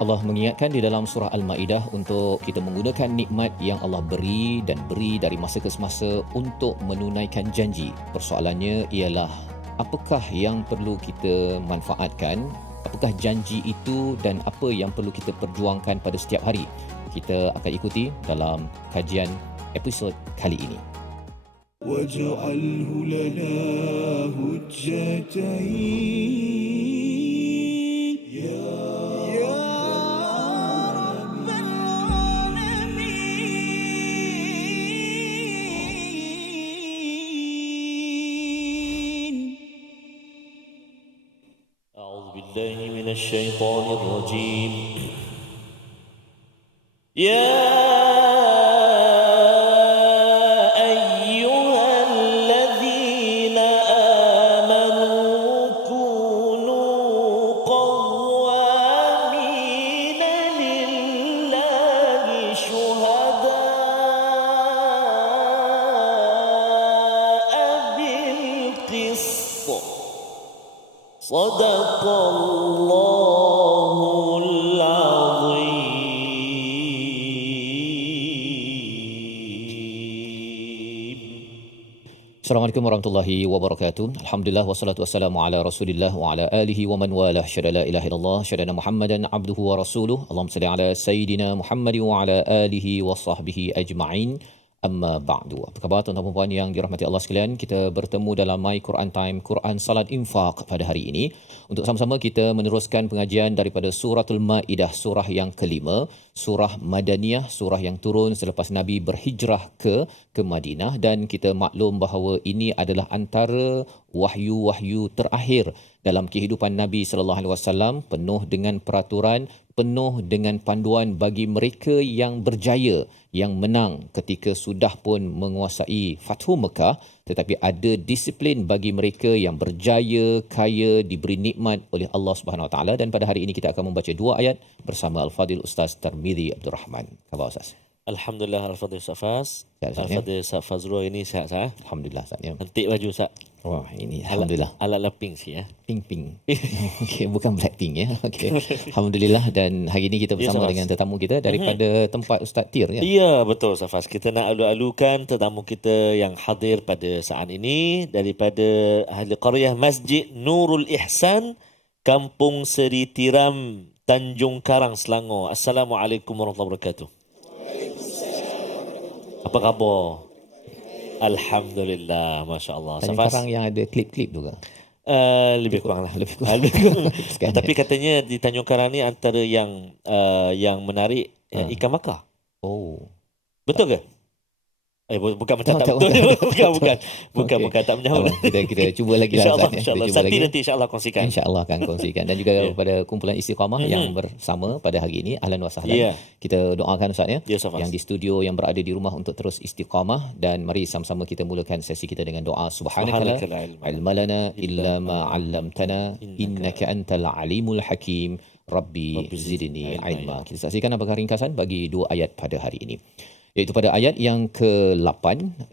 Allah mengingatkan di dalam surah Al-Maidah untuk kita menggunakan nikmat yang Allah beri dan beri dari masa ke semasa untuk menunaikan janji. Persoalannya ialah apakah yang perlu kita manfaatkan, apakah janji itu dan apa yang perlu kita perjuangkan pada setiap hari. Kita akan ikuti dalam kajian episod kali ini. وَاجْعَلْهُ لَنَا هُجَّتَيْنِ يَا رَبَّ الْعَالَمِينَ. أعوذ بالله من الشيطان الرجيم. يا أيها الذين آمنوا كونوا قوامين لله شهداء بالقسط صدق الله العظيم. Assalamualaikum warahmatullahi wabarakatuh. Alhamdulillah wassalatu wassalamu ala Rasulillah wa ala alihi wa man walah. Syada la ilaha illallah, syada Muhammadan abduhu wa rasuluh. Allahumma salli ala sayidina Muhammad wa ala alihi wa sahbihi ajma'in. Amma ba'du. Apa khabar tuan-tuan dan puan yang dirahmati Allah sekalian? Kita bertemu dalam My Quran Time, Quran Salat Infaq pada hari ini untuk sama-sama kita meneruskan pengajian daripada Suratul Maidah, surah yang kelima, surah Madaniyah, surah yang turun selepas Nabi berhijrah ke Madinah, dan kita maklum bahawa ini adalah antara wahyu-wahyu terakhir dalam kehidupan Nabi sallallahu alaihi wasallam, penuh dengan peraturan, penuh dengan panduan bagi mereka yang berjaya, yang menang ketika sudah pun menguasai Fathu Mekah, tetapi ada disiplin bagi mereka yang berjaya, kaya, diberi nikmat oleh Allah Subhanahu Wa Taala. Dan pada hari ini kita akan membaca dua ayat bersama Al-Fadhil Ustaz Tarmizi Abdul Rahman. Khabar Ustaz? Alhamdulillah, Al-Fadhil Safas. Sihat, Ustaz, ya? Al-Fadhil Ustaz Fazrul ini sihat sah. Alhamdulillah Ustaz, ya. Cantik baju Ustaz. Wah, ini alhamdulillah. Alat laping sih ya. Pink. Okey, bukan Blackpink ya. Okey. Alhamdulillah, dan hari ini kita bersama dengan tetamu kita daripada tempat Ustaz Tir ya. Ya, betul Safas. Kita nak alu-alukan tetamu kita yang hadir pada saat ini daripada ahli qaryah Masjid Nurul Ihsan, Kampung Seri Tiram, Tanjung Karang, Selangor. Assalamualaikum warahmatullahi wabarakatuh. Apa khabar? Alhamdulillah, masya-Allah. Tanjung Karang yang ada klip-klip juga. Lebih kurang lah. Lebih kurang. Lebih kurang. Sekian, Tapi katanya di Tanjung Karang ni antara yang menarik ikan bakar. Oh. Betul ke? Bukan macam tak tak betul. bukan. Bukan tak menyahut. Kita cuba lagi lah. InsyaAllah, insyaAllah. Sati nanti insyaAllah kongsikan. InsyaAllah akan kongsikan. Dan juga pada kumpulan Istiqamah yang bersama pada hari ini. Ahlan wa sahlan. Kita doakan Ustaz ya. Yang di studio, yang berada di rumah untuk terus istiqamah. Dan mari sama-sama kita mulakan sesi kita dengan doa. Subhanaka la ilma lana illa ma 'allamtana innaka antal alimul hakim. Rabbi zidni ilma. Kita saksikan apakah ringkasan bagi dua ayat pada hari ini. Iaitu pada ayat yang ke-8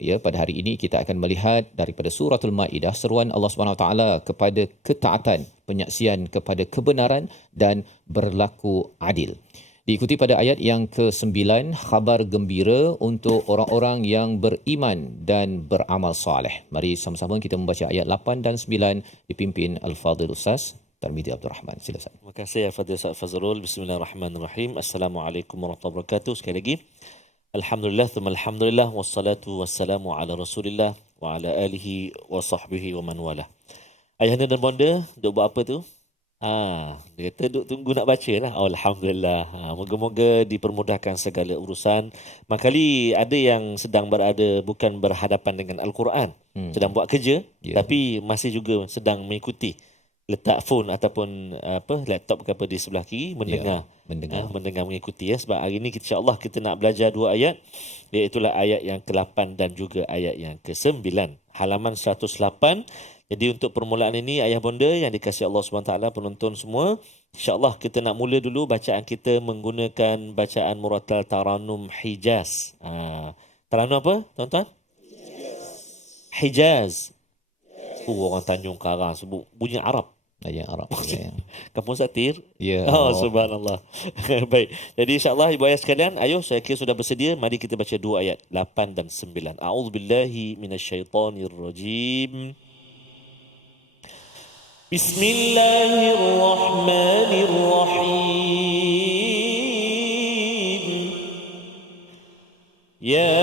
ya, pada hari ini kita akan melihat daripada suratul Maidah seruan Allah Subhanahu Wa Taala kepada ketaatan, penyaksian kepada kebenaran dan berlaku adil. Diikuti pada ayat yang ke-9 khabar gembira untuk orang-orang yang beriman dan beramal soleh. Mari sama-sama kita membaca ayat 8 dan 9 dipimpin Al-Fadhil Ustaz Tarmizi Abdul Rahman. Silakan. Terima kasih Al-Fadhil Ustaz Fazrul. Bismillahirrahmanirrahim. Assalamualaikum warahmatullahi wabarakatuh. Sekali lagi. Alhamdulillah, thumma alhamdulillah, wassalatu wassalamu ala rasulillah wa ala alihi wa sahbihi wa man walah. Ayahanda dan bonda, duk buat apa tu? Dia kata duk tunggu nak baca lah. Alhamdulillah. Moga-moga dipermudahkan segala urusan. Makali ada yang sedang berada bukan berhadapan dengan Al-Quran. Sedang buat kerja, tapi masih juga sedang mengikuti. Letak phone ataupun laptop ke apa di sebelah kiri, mendengar mengikuti ya. Sebab hari ini insya-Allah kita nak belajar dua ayat, iaitu ayat yang ke-8 dan juga ayat yang ke-9, halaman 108. Jadi untuk permulaan ini ayah bonda yang dikasihi Allah SWT, penonton semua, insya-Allah kita nak mula dulu bacaan kita menggunakan bacaan Muratal Taranum Hijaz. Taranum apa tuan-tuan? Hijaz. Orang Tanjung Karang sebut bunyi Arab. Ayat Arab. Ya. Kampung Satir. Ya. Oh, subhanallah. Baik. Jadi insya-Allah ibu ayah sekalian, ayo saya kira sudah bersedia, mari kita baca dua ayat 8 dan 9. A'udzubillahi minasyaitonirrajim. Bismillahirrahmanirrahim. Ya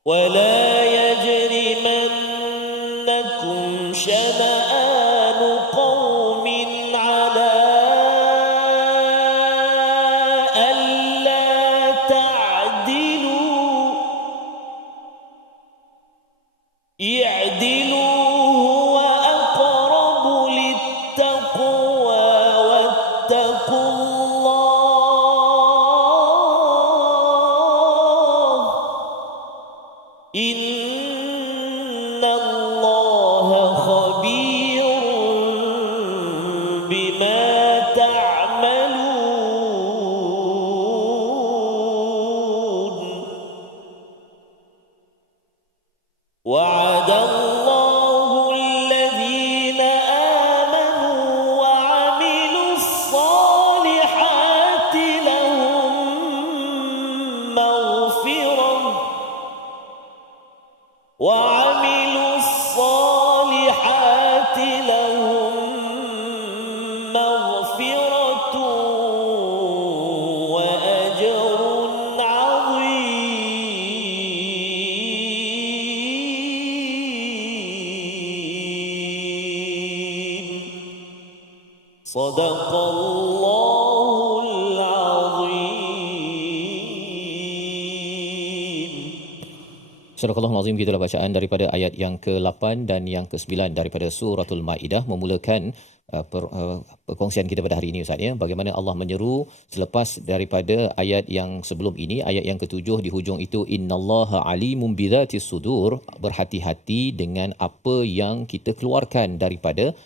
ولا يجرمنكم شنآن قوم على ألا تعدلوا اعدلوا هو أقرب للتقوى واتقوا الله إن الله خبير بما تعملون وعد الله الذين آمنوا وعملوا الصالحات لهم مغفرة وعملوا الصالحات لهم مغفرة وأجر عظيم صدق الله العظيم. Surah Al-Azim, gitulah bacaan daripada ayat yang ke-8 dan yang ke-9 daripada Suratul Maidah, memulakan perkongsian kita pada hari ini, Ustaz, ya. Bagaimana Allah menyeru selepas daripada ayat yang sebelum ini, ayat yang ke-7 di hujung itu, innallaha alimun bizatis sudur, berhati-hati dengan apa yang kita keluarkan daripada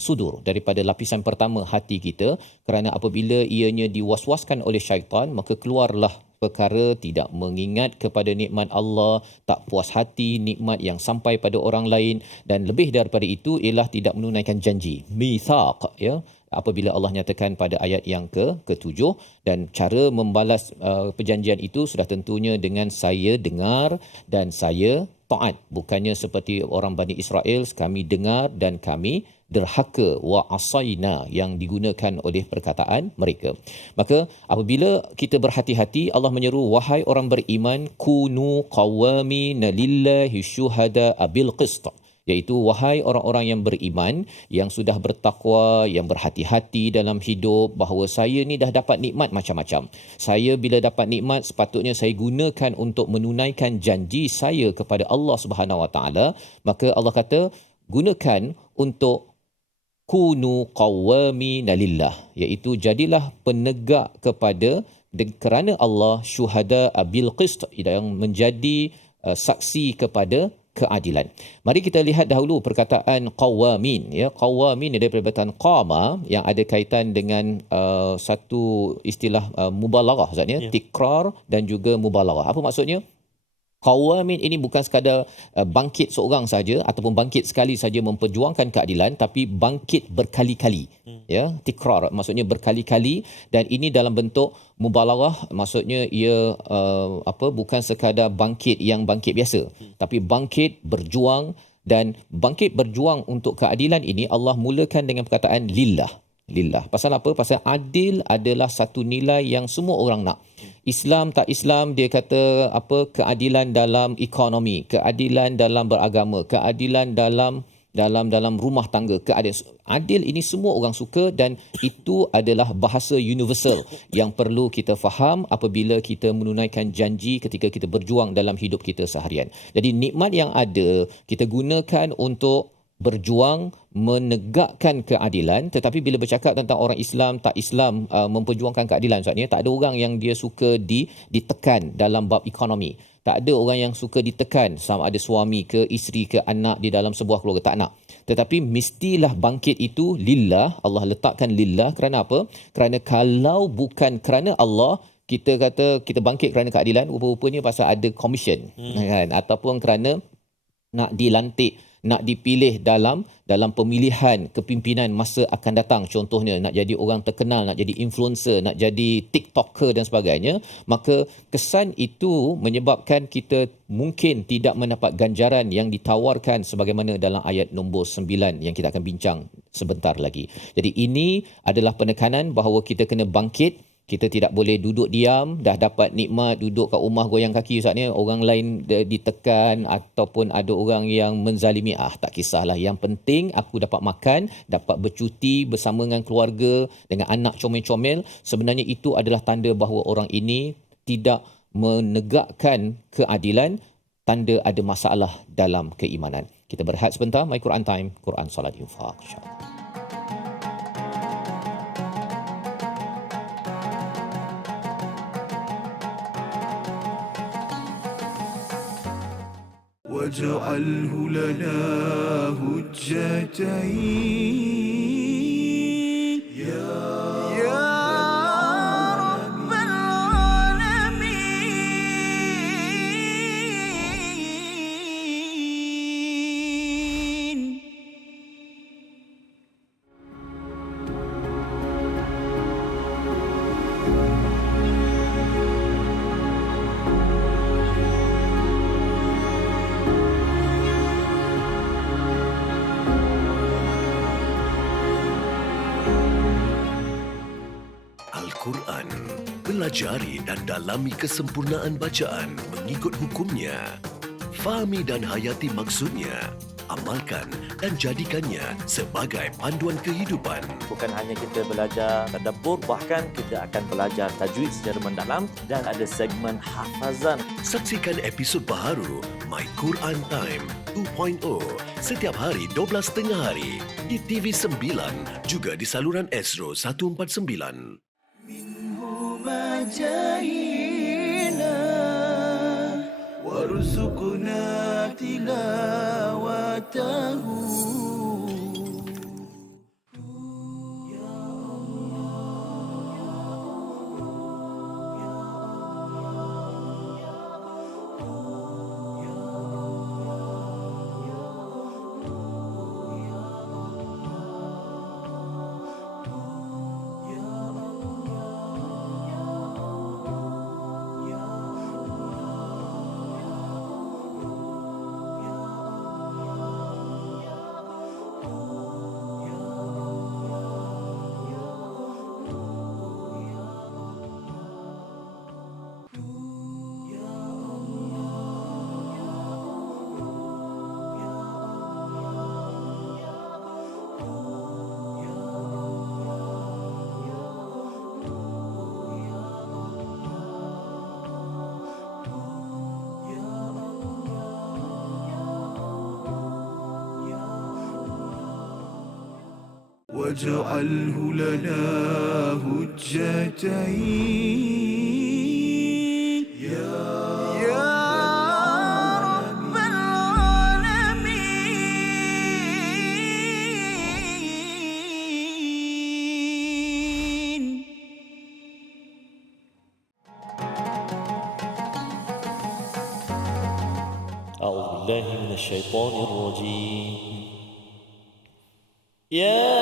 sudur, daripada lapisan pertama hati kita, kerana apabila ianya diwaswaskan oleh syaitan, maka keluarlah perkara tidak mengingat kepada nikmat Allah, tak puas hati nikmat yang sampai pada orang lain, dan lebih daripada itu ialah tidak menunaikan janji, mitsaq, ya. Apabila Allah nyatakan pada ayat yang ke-7, dan cara membalas perjanjian itu sudah tentunya dengan saya dengar dan saya taat, bukannya seperti orang Bani Israel, kami dengar dan kami derhaka, wa asaina, yang digunakan oleh perkataan mereka. Maka apabila kita berhati-hati, Allah menyeru, wahai orang beriman, kunu qawamina lillahi syuhada bil qist, iaitu wahai orang-orang yang beriman, yang sudah bertakwa, yang berhati-hati dalam hidup, bahawa saya ni dah dapat nikmat macam-macam. Saya bila dapat nikmat, sepatutnya saya gunakan untuk menunaikan janji saya kepada Allah Subhanahu Wa Taala. Maka Allah kata, gunakan untuk kunu qawamina lillah, iaitu jadilah penegak kepada kerana Allah, syuhada bil qist, yang menjadi saksi kepada keadilan. Mari kita lihat dahulu perkataan qawamin, ya. Qawamin daripada perkataan qama, yang ada kaitan dengan satu istilah mubalaghah, Ustaz, ya, tikrar dan juga mubalaghah. Apa maksudnya? Qawamin ini bukan sekadar bangkit seorang saja ataupun bangkit sekali saja memperjuangkan keadilan, tapi bangkit berkali-kali. Ya, tikrar maksudnya berkali-kali, dan ini dalam bentuk mubalaghah, maksudnya ia bukan sekadar bangkit yang bangkit biasa, tapi bangkit berjuang. Dan bangkit berjuang untuk keadilan ini Allah mulakan dengan perkataan lillah. Lillah. Pasal apa? Pasal adil adalah satu nilai yang semua orang nak. Islam tak Islam, dia kata keadilan dalam ekonomi, keadilan dalam beragama, keadilan dalam rumah tangga, keadilan. Adil ini semua orang suka, dan itu adalah bahasa universal yang perlu kita faham apabila kita menunaikan janji ketika kita berjuang dalam hidup kita seharian. Jadi nikmat yang ada kita gunakan untuk berjuang menegakkan keadilan. Tetapi bila bercakap tentang orang Islam tak Islam memperjuangkan keadilan, Ustaz, tak ada orang yang dia suka ditekan dalam bab ekonomi. Tak ada orang yang suka ditekan, sama ada suami ke isteri ke anak di dalam sebuah keluarga, tak nak. Tetapi mestilah bangkit itu lillah, Allah letakkan lillah kerana apa? Kerana kalau bukan kerana Allah, kita kata kita bangkit kerana keadilan, rupa-rupanya pasal ada commission kan, ataupun kerana nak dilantik, nak dipilih dalam pemilihan kepimpinan masa akan datang, contohnya nak jadi orang terkenal, nak jadi influencer, nak jadi TikToker dan sebagainya, maka kesan itu menyebabkan kita mungkin tidak mendapat ganjaran yang ditawarkan sebagaimana dalam ayat nombor 9 yang kita akan bincang sebentar lagi. Jadi ini adalah penekanan bahawa kita kena bangkit. Kita tidak boleh duduk diam, dah dapat nikmat duduk kat rumah goyang kaki Ustaz ni, orang lain ditekan ataupun ada orang yang menzalimi, tak kisahlah. Yang penting aku dapat makan, dapat bercuti bersama dengan keluarga, dengan anak comel-comel. Sebenarnya itu adalah tanda bahawa orang ini tidak menegakkan keadilan, tanda ada masalah dalam keimanan. Kita berehat sebentar, My Quran Time, Quran Salat Infaq. InsyaAllah. واجعله لنا هجتين يا رب العالمين. Al-Quran. Pelajari dan dalami kesempurnaan bacaan mengikut hukumnya. Fahami dan hayati maksudnya. Amalkan dan jadikannya sebagai panduan kehidupan. Bukan hanya kita belajar tadabbur, bahkan kita akan belajar tajwid secara mendalam dan ada segmen hafazan. Saksikan episod baharu My Quran Time 2.0 setiap hari 12.30 hari di TV9 juga di saluran Astro 149. جاهنا وارزقنا تلاوته واجعله لنا هجتين يا رب العالمين. أعوذ بالله من الشيطان الرجيم. يا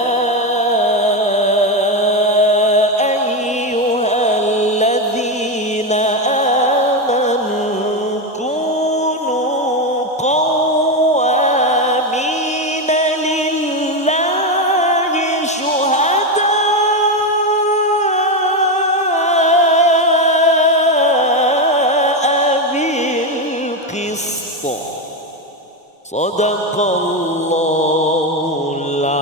أيها الذين آمنوا كونوا قوامين لله شهداء بالقسط صدق الله العظيم.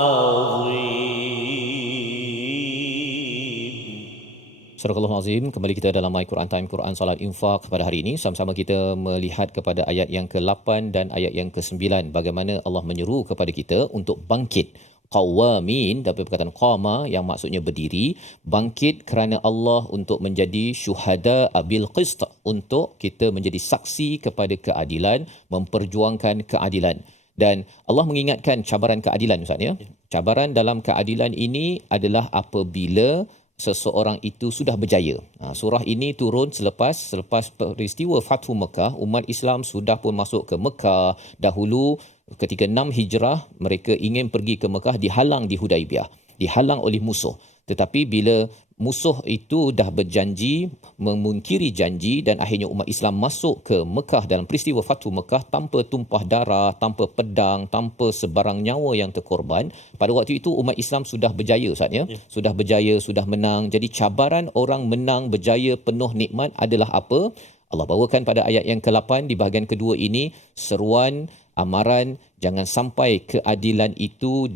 Surah Al-Azim, kembali kita dalam My Quran Time, Quran Salat Infaq pada hari ini. Sama-sama kita melihat kepada ayat yang ke-8 dan ayat yang ke-9. Bagaimana Allah menyeru kepada kita untuk bangkit. qawamin, dari perkataan qama yang maksudnya berdiri, bangkit kerana Allah untuk menjadi syuhada bil qist, untuk kita menjadi saksi kepada keadilan, memperjuangkan keadilan. Dan Allah mengingatkan cabaran keadilan, Ustaz, ya. Cabaran dalam keadilan ini adalah apabila seseorang itu sudah berjaya. Surah ini turun selepas peristiwa Fathu Mekah. Umat Islam sudah pun masuk ke Mekah. Dahulu ketika 6 Hijrah, mereka ingin pergi ke Mekah, dihalang di Hudaibiyah, dihalang oleh musuh. Tetapi bila musuh itu dah berjanji, memungkiri janji, dan akhirnya umat Islam masuk ke Mekah dalam peristiwa Fathu Mekah tanpa tumpah darah, tanpa pedang, tanpa sebarang nyawa yang terkorban. Pada waktu itu umat Islam sudah berjaya, Ustaz, ya. Sudah berjaya, sudah menang. Jadi cabaran orang menang, berjaya, penuh nikmat adalah apa? Allah bawakan pada ayat yang ke-8 di bahagian kedua ini seruan, amaran, jangan sampai keadilan itu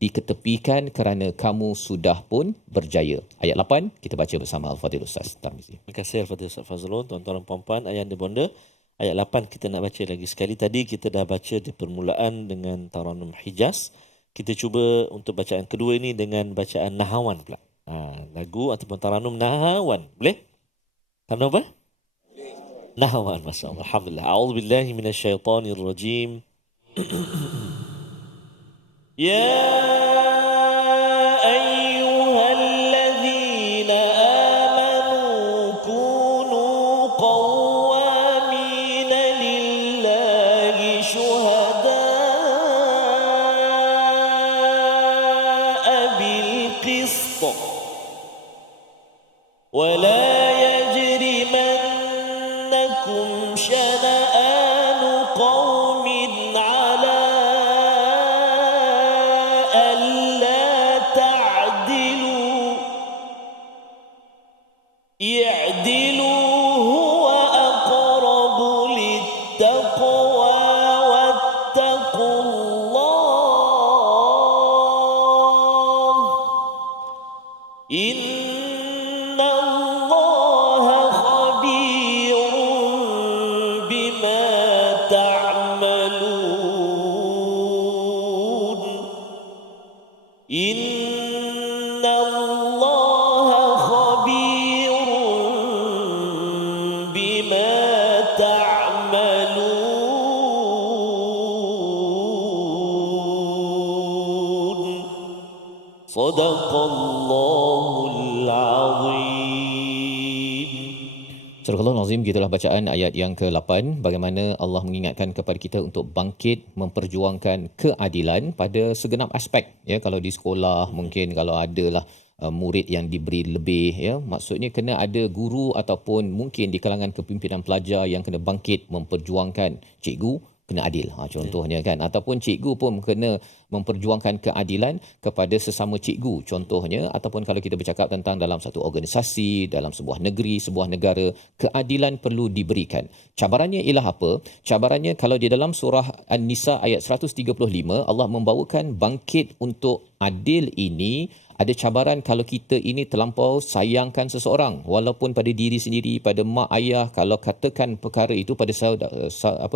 diketepikan kerana kamu sudah pun berjaya. Ayat 8 kita baca bersama Al-Fadhil Ustaz Tarmizi. Terima kasih Al-Fadhil Ustaz Fazrul. Tuan-tuan dan puan-puan, ayahanda bonda, ayat 8 kita nak baca lagi sekali. Tadi kita dah baca di permulaan dengan Taranum Hijaz. Kita cuba untuk bacaan kedua ini dengan bacaan Nahawan pula. Lagu ataupun Taranum Nahawan. Boleh? Taranum apa? Nahawan, masya-Allah. Alhamdulillah. A'udzubillahi minasyaitonirrajim. Ya ayyuhalladzina amanu kunu qawwamina lillahi syuhada'a bil qist wa la yajrimannakum shana'anu qawmin 'ala i'dilu huwa aqrabu littaqwa wattaqullah innallaha khabirun bima ta'malun innallaha khabirun bima ta'malun. Sadaqallahul azim. Surah Al-Azim, gitulah bacaan ayat yang ke-8, bagaimana Allah mengingatkan kepada kita untuk bangkit memperjuangkan keadilan pada segenap aspek, ya. Kalau di sekolah mungkin kalau adalah murid yang diberi lebih, ya, maksudnya kena ada guru ataupun mungkin di kalangan kepimpinan pelajar yang kena bangkit memperjuangkan cikgu kena adil, contohnya kan, ataupun cikgu pun kena memperjuangkan keadilan kepada sesama cikgu, contohnya, ataupun kalau kita bercakap tentang dalam satu organisasi, dalam sebuah negeri, sebuah negara, keadilan perlu diberikan. Cabarannya ialah apa? Cabarannya kalau di dalam surah An-Nisa ayat 135, Allah membawakan bangkit untuk adil ini. Ada cabaran kalau kita ini terlampau sayangkan seseorang, walaupun pada diri sendiri, pada mak ayah, kalau katakan perkara itu pada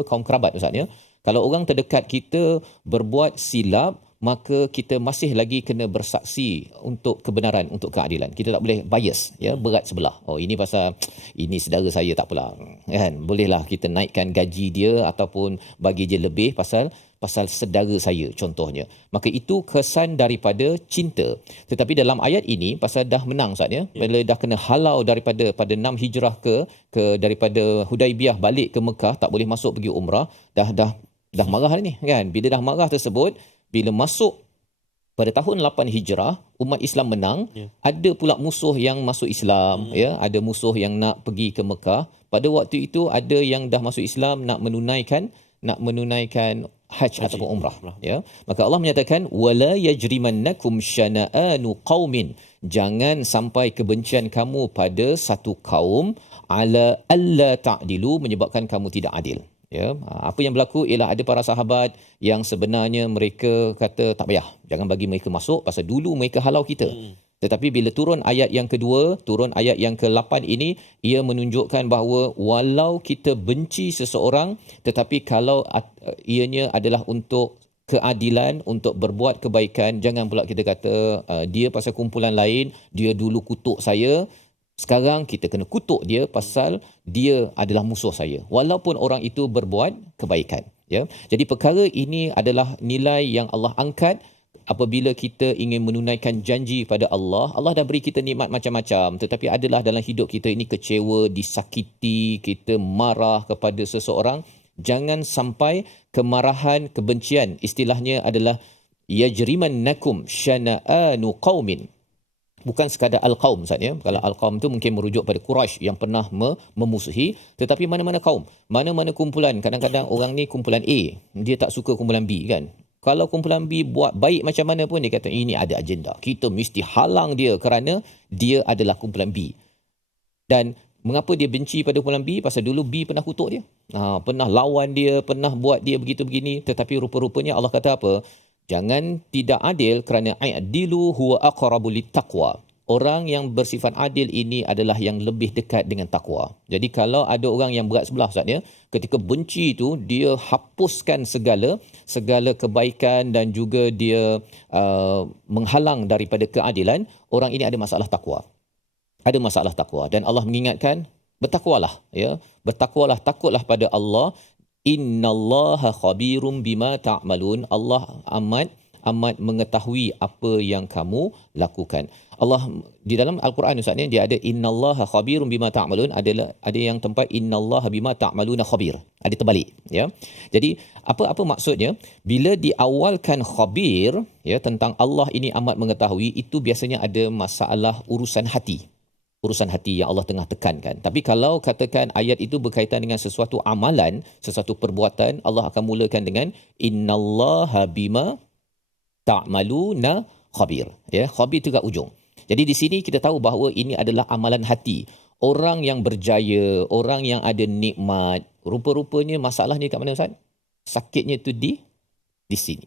kaum kerabat, Ustaz, ya. Kalau orang terdekat kita berbuat silap, maka kita masih lagi kena bersaksi untuk kebenaran, untuk keadilan. Kita tak boleh bias, ya, berat sebelah. Oh, ini pasal ini saudara saya, tak apalah, kan. Bolehlah kita naikkan gaji dia ataupun bagi dia lebih pasal saudara saya, contohnya. Maka itu kesan daripada cinta. Tetapi dalam ayat ini pasal dah menang, Ustaz, ya. Bila dah kena halau pada 6 Hijrah ke daripada Hudaibiyah balik ke Mekah, tak boleh masuk pergi umrah, dah marah ni, kan. Bila dah marah tersebut, bila masuk pada tahun 8 Hijrah, umat Islam menang, ada pula musuh yang masuk Islam, ya, ada musuh yang nak pergi ke Mekah. Pada waktu itu ada yang dah masuk Islam nak menunaikan haji ataupun umrah, ya. Maka Allah menyatakan wala yajrimannakum syana'anu qaumin, jangan sampai kebencian kamu pada satu kaum ala alla ta'dilu, menyebabkan kamu tidak adil, ya. Apa yang berlaku ialah ada para sahabat yang sebenarnya mereka kata tak payah, jangan bagi mereka masuk pasal dulu mereka halau kita. Tetapi bila turun ayat yang kedua, turun ayat yang ke-8 ini, ia menunjukkan bahawa walau kita benci seseorang, tetapi kalau ianya adalah untuk keadilan, untuk berbuat kebaikan. Jangan pula kita kata dia pasal kumpulan lain, dia dulu kutuk saya, sekarang kita kena kutuk dia pasal dia adalah musuh saya, walaupun orang itu berbuat kebaikan. Ya, jadi perkara ini adalah nilai yang Allah angkat. Apabila kita ingin menunaikan janji pada Allah, Allah dah beri kita nikmat macam-macam, tetapi adalah dalam hidup kita ini kecewa, disakiti, kita marah kepada seseorang. Jangan sampai kemarahan, kebencian, istilahnya adalah yajrimannakum syana'anu qaumin. Bukan sekadar al-qaum Ustaz ya. Kalau al-qaum tu mungkin merujuk pada Quraisy yang pernah memusuhi, tetapi mana-mana kaum, mana-mana kumpulan. Kadang-kadang orang ni kumpulan A, dia tak suka kumpulan B kan. Kalau kumpulan B buat baik macam mana pun, dia kata ini ada agenda, kita mesti halang dia kerana dia adalah kumpulan B. Dan mengapa dia benci pada kumpulan B? Pasal dulu B pernah kutuk dia, pernah lawan dia, pernah buat dia begitu begini. Tetapi rupa-rupanya Allah kata apa? Jangan tidak adil kerana i'dilu huwa aqrabu littaqwa. Orang yang bersifat adil ini adalah yang lebih dekat dengan takwa. Jadi kalau ada orang yang berat sebelah Ustaz ya, ketika benci itu dia hapuskan segala kebaikan dan juga dia menghalang daripada keadilan, orang ini ada masalah takwa. Ada masalah takwa, dan Allah mengingatkan bertakwalah ya. Bertakwalah, takutlah pada Allah. Innallaha khabirum bima ta'malun. Allah amat mengetahui apa yang kamu lakukan. Allah di dalam Al-Quran Ustaz ni, dia ada innallaha khabirum bima ta'malun, ada yang tempat innallaha bima ta'maluna khabir. Ada terbalik ya. Jadi apa maksudnya? Bila diawalkan khabir ya tentang Allah ini amat mengetahui, itu biasanya ada masalah urusan hati yang Allah tengah tekankan. Tapi kalau katakan ayat itu berkaitan dengan sesuatu amalan, sesuatu perbuatan, Allah akan mulakan dengan innallaha bima ta'maluna khabir. Ya, khabir itu kat ujung. Jadi di sini kita tahu bahawa ini adalah amalan hati. Orang yang berjaya, orang yang ada nikmat, rupa-rupanya masalahnya kat mana Ustaz? Sakitnya itu di sini.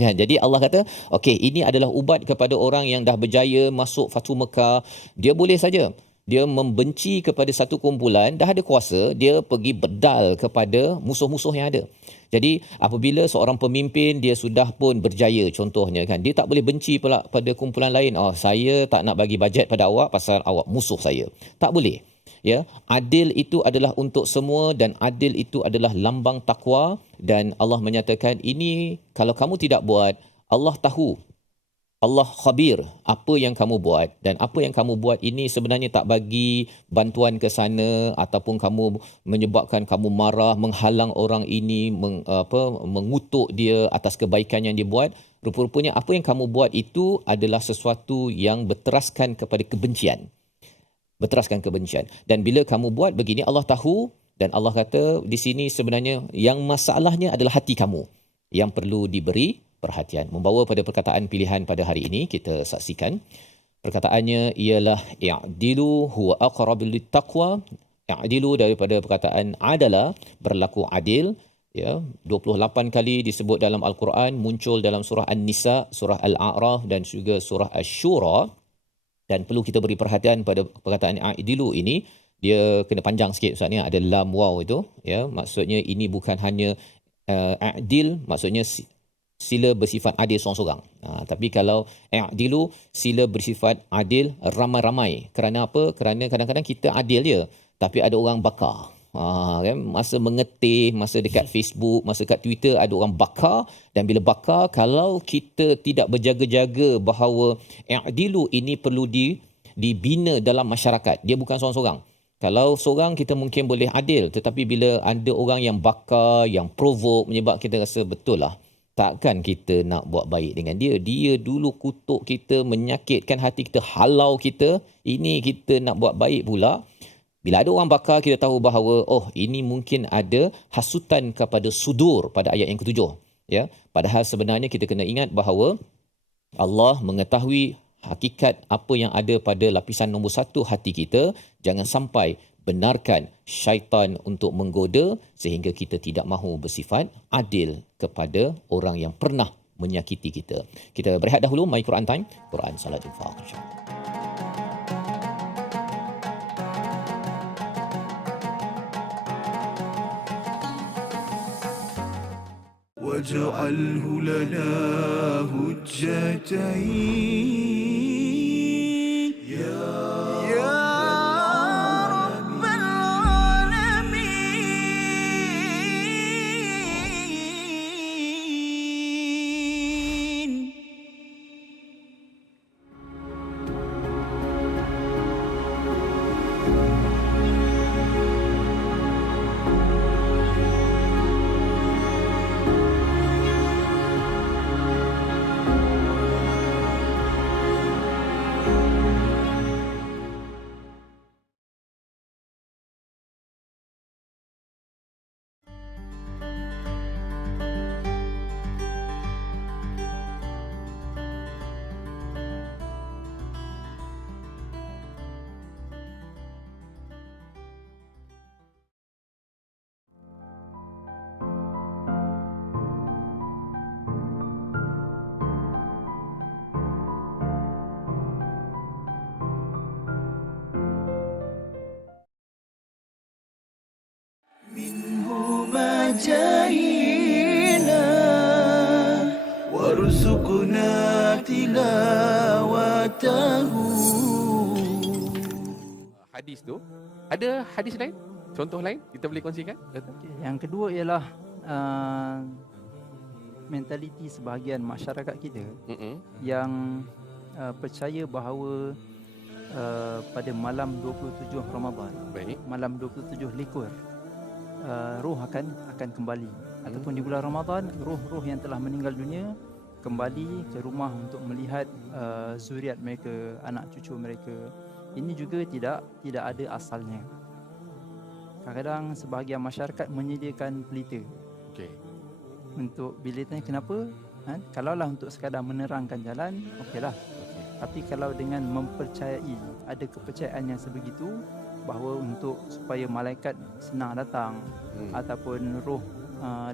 Kan? Jadi Allah kata, okey, ini adalah ubat kepada orang yang dah berjaya masuk Fatu Mekah. Dia boleh saja dia membenci kepada satu kumpulan, dah ada kuasa, dia pergi bedal kepada musuh-musuh yang ada. Jadi apabila seorang pemimpin dia sudah pun berjaya contohnya kan, dia tak boleh benci pula pada kumpulan lain. Saya tak nak bagi bajet pada awak pasal awak musuh saya. Tak boleh. Ya, adil itu adalah untuk semua, dan adil itu adalah lambang takwa. Dan Allah menyatakan ini kalau kamu tidak buat, Allah tahu, Allah khabir apa yang kamu buat, dan apa yang kamu buat ini sebenarnya tak bagi bantuan ke sana, ataupun kamu menyebabkan kamu marah, menghalang orang ini, mengutuk dia atas kebaikan yang dia buat. Rupa-rupanya apa yang kamu buat itu adalah sesuatu yang berteraskan kepada kebencian. Dan bila kamu buat begini, Allah tahu, dan Allah kata di sini sebenarnya yang masalahnya adalah hati kamu yang perlu diberi perhatian. Membawa pada perkataan pilihan pada hari ini, kita saksikan perkataannya ialah i'dilu huwa aqrabul littaqwa. I'dilu daripada perkataan adala, berlaku adil ya. 28 kali disebut dalam Al-Quran, muncul dalam surah An-Nisa, surah Al-A'raf dan juga surah Asy-Syura. Dan perlu kita beri perhatian pada perkataan i'dilu ini, dia kena panjang sikit Ustaz ni, ada lam waw itu ya. Maksudnya ini bukan hanya i'dil, maksudnya sila bersifat adil seorang-seorang. Tapi kalau i'dilu, sila bersifat adil ramai-ramai. Kerana apa? Kerana kadang-kadang kita adil je, tapi ada orang bakar. Kan? Masa mengetih, masa dekat Facebook, masa kat Twitter, ada orang bakar. Dan bila bakar, kalau kita tidak berjaga-jaga bahawa i'dilu ini perlu dibina dalam masyarakat, dia bukan seorang-seorang. Kalau seorang kita mungkin boleh adil, tetapi bila ada orang yang bakar, yang provoke, menyebab kita rasa betul lah, takkan kita nak buat baik dengan dia. Dia dulu kutuk kita, menyakitkan hati kita, halau kita. Ini kita nak buat baik pula. Bila ada orang bakar, kita tahu bahawa ini mungkin ada hasutan kepada sudur pada ayat yang ke-7. Ya, padahal sebenarnya kita kena ingat bahawa Allah mengetahui hakikat apa yang ada pada lapisan nombor 1 hati kita. Jangan sampai benarkan syaitan untuk menggoda sehingga kita tidak mahu bersifat adil kepada orang yang pernah menyakiti kita. Kita berehat dahulu. My Quran Time, Quran Salat Infaq, insya-Allah. واجعله لنا هجتين يا رب العالمين. منهما جاهنا وارزقنا تلاوته. Hadis tu, ada hadis lain? Contoh lain kita boleh kongsikan? Okey, yang kedua ialah mentaliti sebahagian masyarakat kita yang percaya bahawa pada malam 27 Ramadan, Baik. malam 27 likur, roh akan kembali. Ataupun di bulan Ramadan, roh-roh yang telah meninggal dunia kembali ke rumah untuk melihat zuriat mereka, anak cucu mereka. Ini juga tidak ada asalnya. Kadang-kadang sebahagian masyarakat menyediakan pelita Okey. untuk bila tanya kenapa, kalaulah untuk sekadar menerangkan jalan, okeylah. Tapi kalau dengan mempercayai, ada kepercayaan yang sebegitu bahawa untuk supaya malaikat senang datang ataupun roh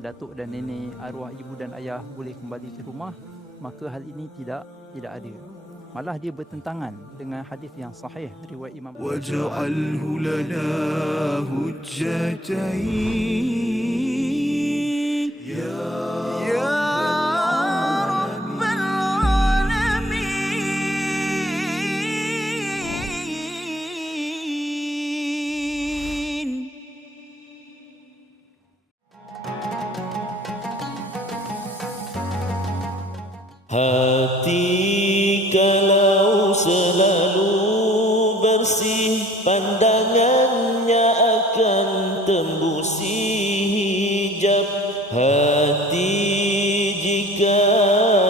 datuk dan nenek, arwah ibu dan ayah boleh kembali ke rumah, maka hal ini tidak ada. Malah dia bertentangan dengan hadis yang sahih riwayat Imam واجعله لنا هجتين يا رب العالمين. Hati kalau selalu bersih, pandangannya akan tembusi hijab. Hati jika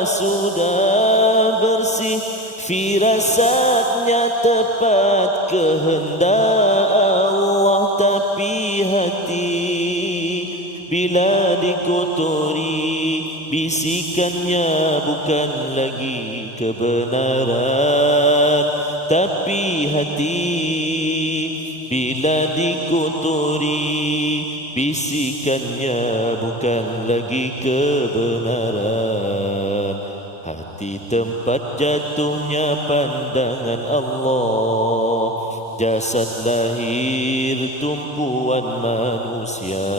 sudah bersih, firasatnya tepat kehendak Allah. Tapi hati bila dikotori, bisikannya bukan lagi kebenaran. Tapi hati bila dikotori, bisikannya bukan lagi kebenaran. Hati tempat jatuhnya pandangan Allah, jasad lahir tumpuan manusia.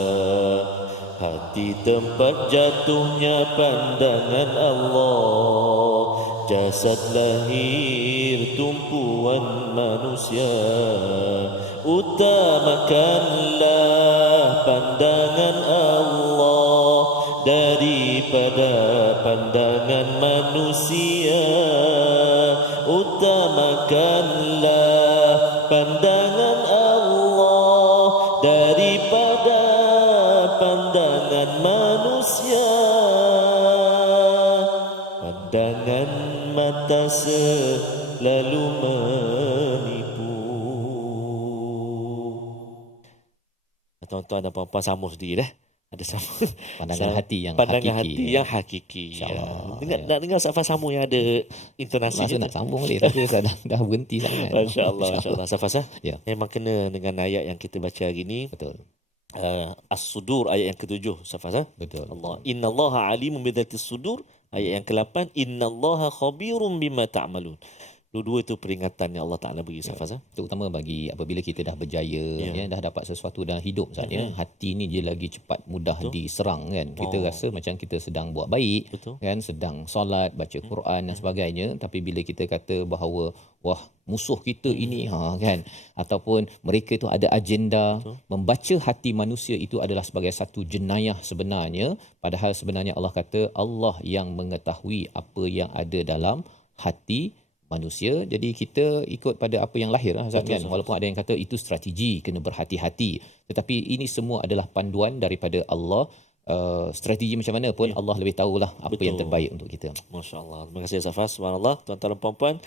Hati tempat jatuhnya pandangan Allah, jasad lahir tumpuan manusia. Utamakanlah pandangan Allah daripada pandangan manusia. Utamakanlah pandangan Allah daripada pandangan manusia. Pandangan mata selalu menipu. Tuan-tuan dan puan-puan sambung sendiri dah. Ada sama Pandangan hati yang pandangan hakiki. hati yang hakiki. InsyaAllah. Nak dengar Safas sambung yang ada intonasi. Masa nak sambung boleh tapi saya dah berhenti sangat. Masya-Allah. Safas Ya. memang kena dengan ayat yang kita baca hari ni. Betul. As-Sudur ayat yang ke-7 Safas. Betul. Allah innallaha alimun bidzatis sudur ayat yang ke-8 innallaha khabirum bima ta'malun. Dua-dua itu peringatan yang Allah Ta'ala bagi Safaz. Terutama bagi apabila kita dah berjaya, dah dapat sesuatu dalam hidup saatnya, hati ni dia lagi cepat mudah diserang kan. Kita rasa macam kita sedang buat baik, kan, sedang solat, baca Quran dan sebagainya, tapi bila kita kata bahawa wah, musuh kita ini kan, ataupun mereka itu ada agenda, membaca hati manusia itu adalah sebagai satu jenayah sebenarnya, padahal sebenarnya Allah kata Allah yang mengetahui apa yang ada dalam hati manusia. Jadi kita ikut pada apa yang lahir Ustaz, kan? Walaupun ada yang kata itu strategi, kena berhati-hati, tetapi ini semua adalah panduan daripada Allah. Strategi macam mana pun Allah lebih tahulah apa yang terbaik untuk kita. Masya-Allah. Terima kasih Safaz. Subhanallah. Tuan-tuan dan puan-puan,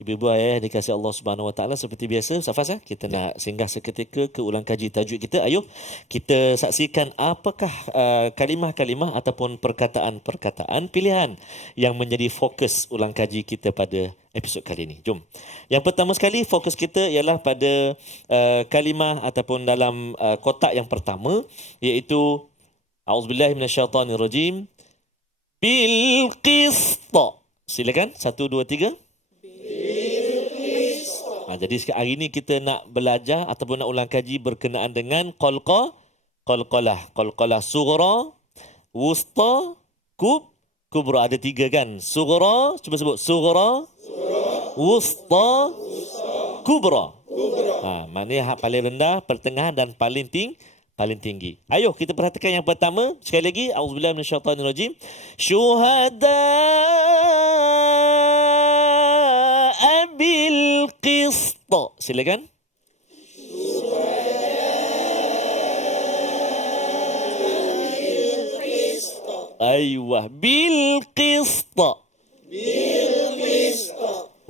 ibu-ibu ayah dikasihi Allah Subhanahu Wa Taala, seperti biasa Safaz, kita nak singgah seketika ke ulang kaji tajuk kita. Ayuh kita saksikan apakah kalimah-kalimah ataupun perkataan-perkataan pilihan yang menjadi fokus ulang kaji kita pada episod kali ini. Jom. Yang pertama sekali fokus kita ialah pada kalimah ataupun dalam kotak yang pertama, iaitu A'udzubillahi minasyaitanirrajim, bil qist. Silakan 1 2 3. Jadi hari ini kita nak belajar ataupun nak ulang kaji berkenaan dengan qalqalah. Qalqalah sughra, wusta, kubra. Ada 3 kan? Sughra, cuba sebut. Sughra, wusta, kubra. Maknanya paling rendah, pertengahan dan paling tinggi. Ayuh kita perhatikan yang pertama. Sekali lagi, auzubillahi minasyaitanirrajim. Syuhada bil qist. Silakan. Aywa, bil qist.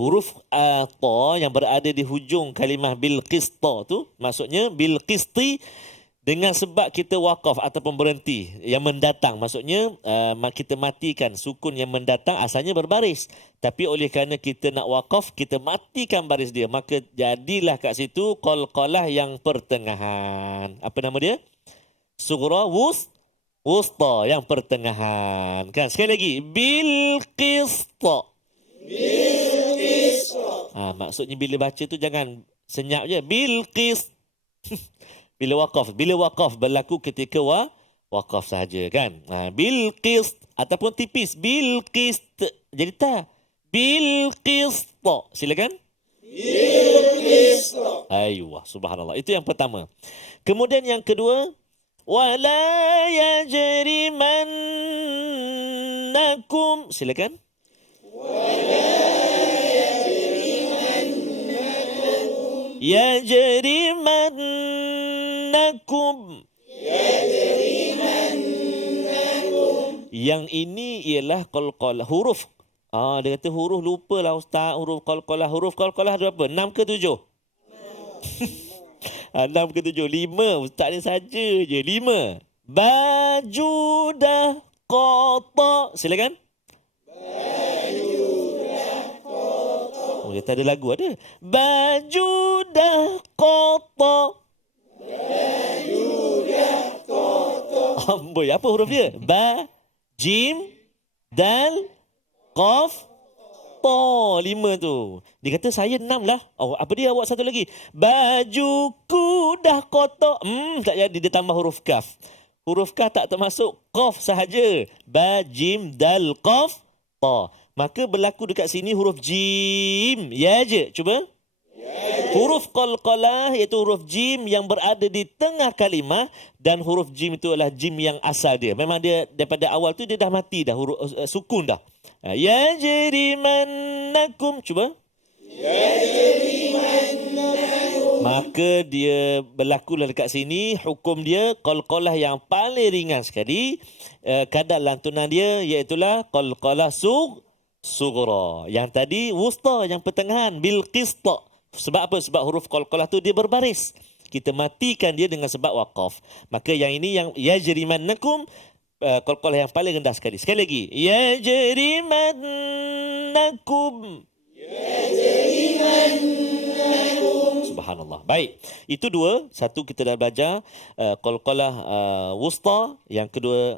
Huruf ta yang berada di hujung kalimah bil qist tu, maksudnya bil qisti, dengan sebab kita wakaf ataupun berhenti yang mendatang, maksudnya kita matikan sukun yang mendatang, asalnya berbaris, tapi oleh kerana kita nak wakaf, kita matikan baris dia, maka jadilah kat situ qalqalah yang pertengahan. Apa nama dia? Sughra, wusta, yang pertengahan kan. Sekali lagi, bil qist. Maksudnya bila baca tu jangan senyap je, bil qist. Bila wakaf berlaku ketika wakaf sahaja kan. Bil qist ataupun tipis, bil qist. Jadi tak, bil qist. Silakan. Bil qist. Aywa, subhanallah. Itu yang pertama. Kemudian yang kedua, wala yajrimannakum. Silakan. Yajrimannakum. Yang ini ialah qalqalah huruf. Dia kata huruf, lupalah ustaz, huruf qalqalah. Huruf qalqalah ada berapa? 6 ke 7? 6 ke 7? 5. Ustaz ni saja je 5. Baju dah qata. Silakan. Kita ada lagu ada. Baju dah qata. Amboi, apa huruf dia? Ba, jim, dal, qaf, ta. 5 tu. Dia kata saya 6 lah. Apa dia awak satu lagi? Bajuku dah qata. Tak jadi, dia tambah huruf kaf. Huruf kaf tak termasuk, qaf sahaja. Ba, jim, dal, qaf, ta. Maka berlaku dekat sini huruf jim. Ya je. Cuba. Huruf qalqalah iaitu huruf jim yang berada di tengah kalimah, dan huruf jim itu adalah jim yang asal dia. Memang dia daripada awal tu dia dah mati dah, huruf sukun dah. Yajrimannakum. Cuba. Yajrimannakum. Maka dia berlakulah dekat sini hukum dia qalqalah yang paling ringan sekali. Kadar lantunan dia iaitulah qalqalah sughra. Yang tadi wusta, yang pertengahan, bil qist. Sebab apa? Sebab huruf qalqalah tu dia berbaris. Kita matikan dia dengan sebab waqaf. Maka yang ini yang yajrimannakum, qalqalah yang paling rendah sekali. Sekali lagi. Yajrimannakum. Subhanallah. Baik. Itu dua. Satu kita dah belajar qalqalah wusta, yang kedua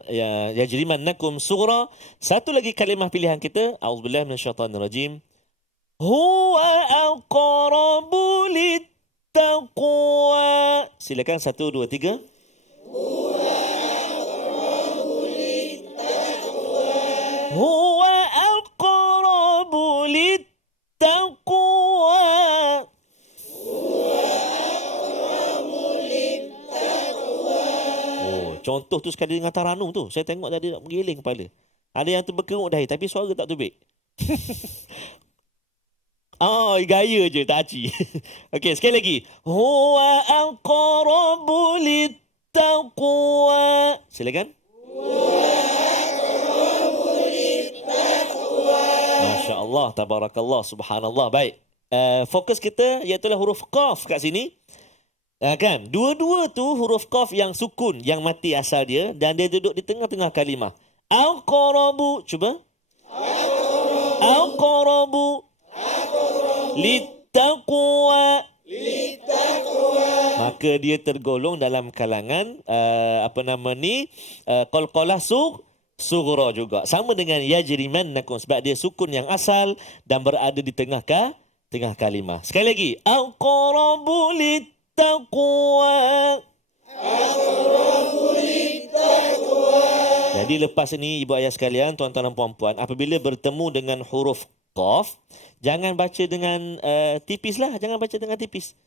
yajrimannakum sughra. Satu lagi kalimah pilihan kita, auzubillahi minasyaitanirrajim, Huwa aqrabu littaqwa. Silakan 1, 2, 3. Huwa aqrabu littaqwa. Oh, contoh tu sekali dengan taranum tu. Saya tengok tadi nak menggiling kepala. Ada yang terberkerut dahi tapi suara tak tubik. Oh, gaya je, tak aci. Okey, sekali lagi. Huwa aqrabu littaqwa. Silakan. Masya Allah, tabarakallah, subhanallah. Baik. Fokus kita iaitulah huruf qaf kat sini. Kan? Dua-dua tu huruf qaf yang sukun, yang mati asal dia. Dan dia duduk di tengah-tengah kalimah. Aqrabu. Cuba. Aqrabu. Littaqwa. Maka dia tergolong dalam kalangan qalqalah sughra juga. Sama dengan yajrimannakum sebab dia sukun yang asal dan berada di tengah kalimah. Sekali lagi. Aqrabu littaqwa. Jadi lepas ini ibu ayah sekalian, tuan-tuan dan puan-puan, apabila bertemu dengan huruf qaf, jangan baca dengan tipis lah. Jangan baca dengan tipis.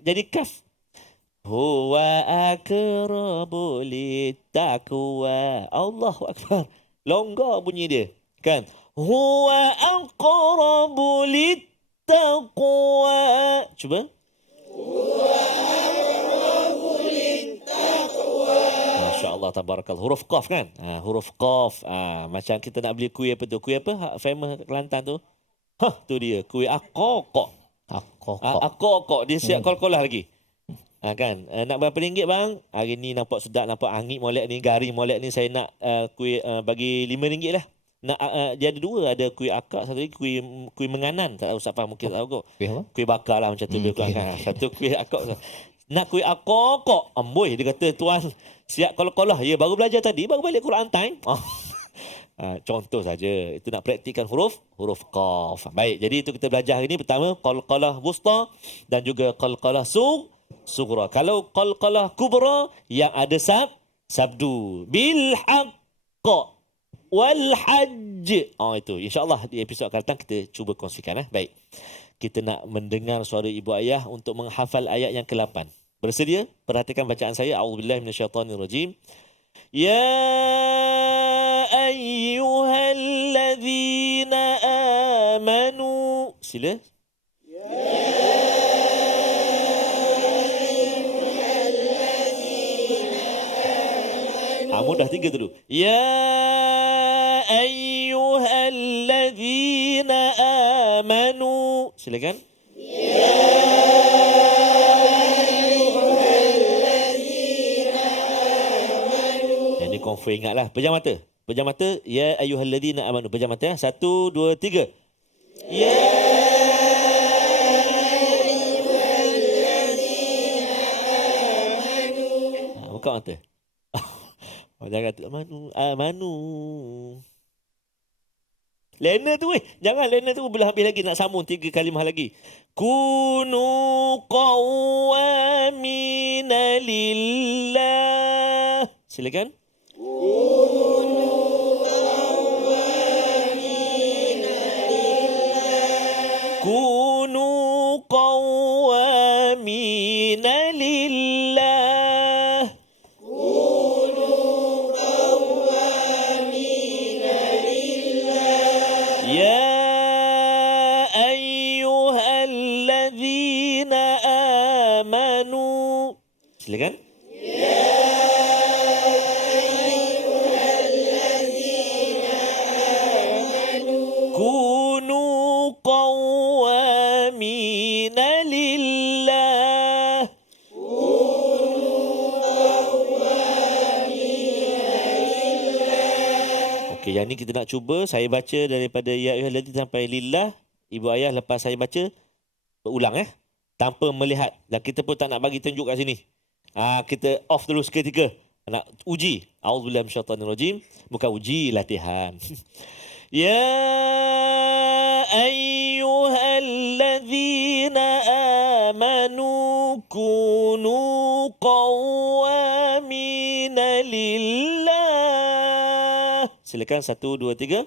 Jadi kaf. Huwa akrabu littaqwa. Allahu Akbar. Longgar bunyi dia. Kan? Huwa aqrabu littaqwa. Cuba. Masya Allah, tabarakallah. Huruf qaf kan? Huruf qaf. Macam kita nak beli kuih apa tu? Kuih apa? Famous Kelantan tu. Tu dia. Kuih akokok. Akokok. Dia siap kol-kolah lagi. Kan? Nak berapa ringgit bang? Hari ni nampak sedap, nampak angin molek ni, garing molek ni. Saya nak kuih bagi RM5 lah. Dia ada dua. Ada kuih akak, satu lagi kuih menganan. Tak tahu siapa mungkin tak tahu kok. Kuih apa? Kuih bakar lah macam tu. Satu kuih akak. Nak kuih akok. Amboi, dia kata tuan siap kol-kolah. Ya, baru belajar tadi, baru balik Quran time. Contoh saja. Itu nak praktikkan huruf qaf. Baik, jadi itu kita belajar hari ini. Pertama, qalqalah wusta dan juga qalqalah sughra. Kalau qalqalah kubra yang ada sabdu. Bil haqq wal hajj. Itu. InsyaAllah di episod akan datang kita cuba kongsikan. Baik. Kita nak mendengar suara ibu ayah untuk menghafal ayat yang ke-8. Bersedia? Perhatikan bacaan saya. A'udzubillahi minasyaitanirrajim. Ya ayyuhalladzina amanu. Sila. Mudah 3 dulu. Ya ayyuhalladzina amanu. Silakan. Yang ni confirm ingatlah. Pejam mata. Pejam mata. Ya ayyuhalladzina amanu. Pejam mata. 1, 2, 3. Ya. Buka mata. Jangan kata amanu. Lena tu jangan lena tu belum habis lagi, nak sambung 3 kalimah lagi. Kunu qawwamina lillah. Silakan. Kunu qawwamina lillah. Silakan. Kunu qawwamina lillah. Okey, yang ni kita nak cuba. Saya baca daripada ya ayyuhalladzina sampai lillah. Ibu ayah lepas saya baca berulang tanpa melihat, dan kita pun tak nak bagi tunjuk kat sini. Kita off dulu seketika. Nak uji. A'udzubillahi minasyaitanirrajim. Bukan uji, latihan. Ya ayyuhalladzina amanu kunu qawwamina lillah. Silakan 1, 2, 3.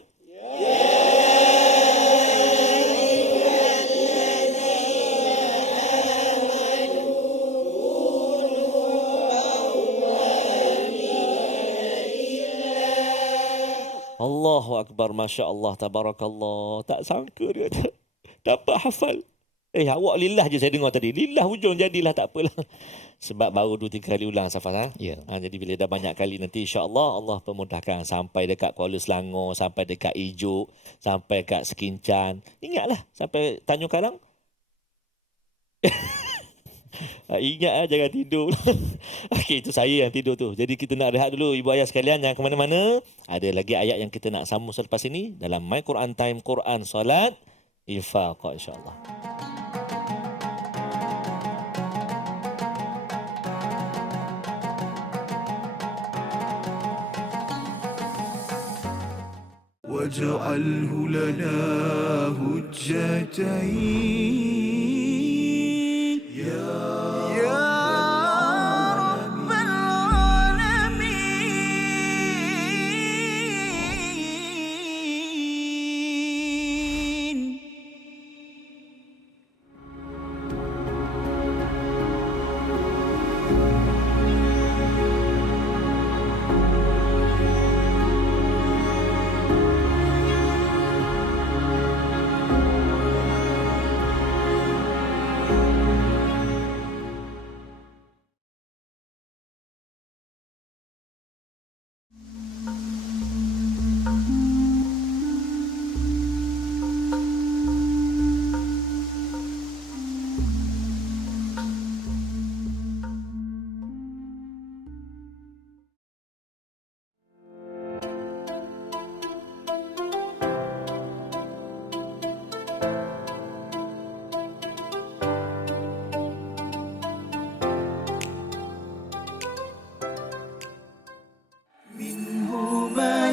Allahu Akbar, Masya Allah, Tabarakallah. Tak sangka dia dapat hafal. Awak lillah je saya dengar tadi. Lillah hujung jadilah, tak apalah. Sebab baru 2-3 kali ulang Safas. Ya. Jadi bila dah banyak kali nanti insya-Allah Allah pemudahkan sampai dekat Kuala Selangor, sampai dekat Ijuk, sampai dekat Sekincan. Ingatlah sampai Tanjung Karang. Ingat jangan tidur. Okey, itu saya yang tidur tu. Jadi kita nak rehat dulu ibu ayah sekalian, jangan ke mana-mana. Ada lagi ayat yang kita nak sambung selepas ini dalam My Quran Time, Quran, Salat, Infaq, insya-Allah. واجعله لنا هجتين يا رب العالمين.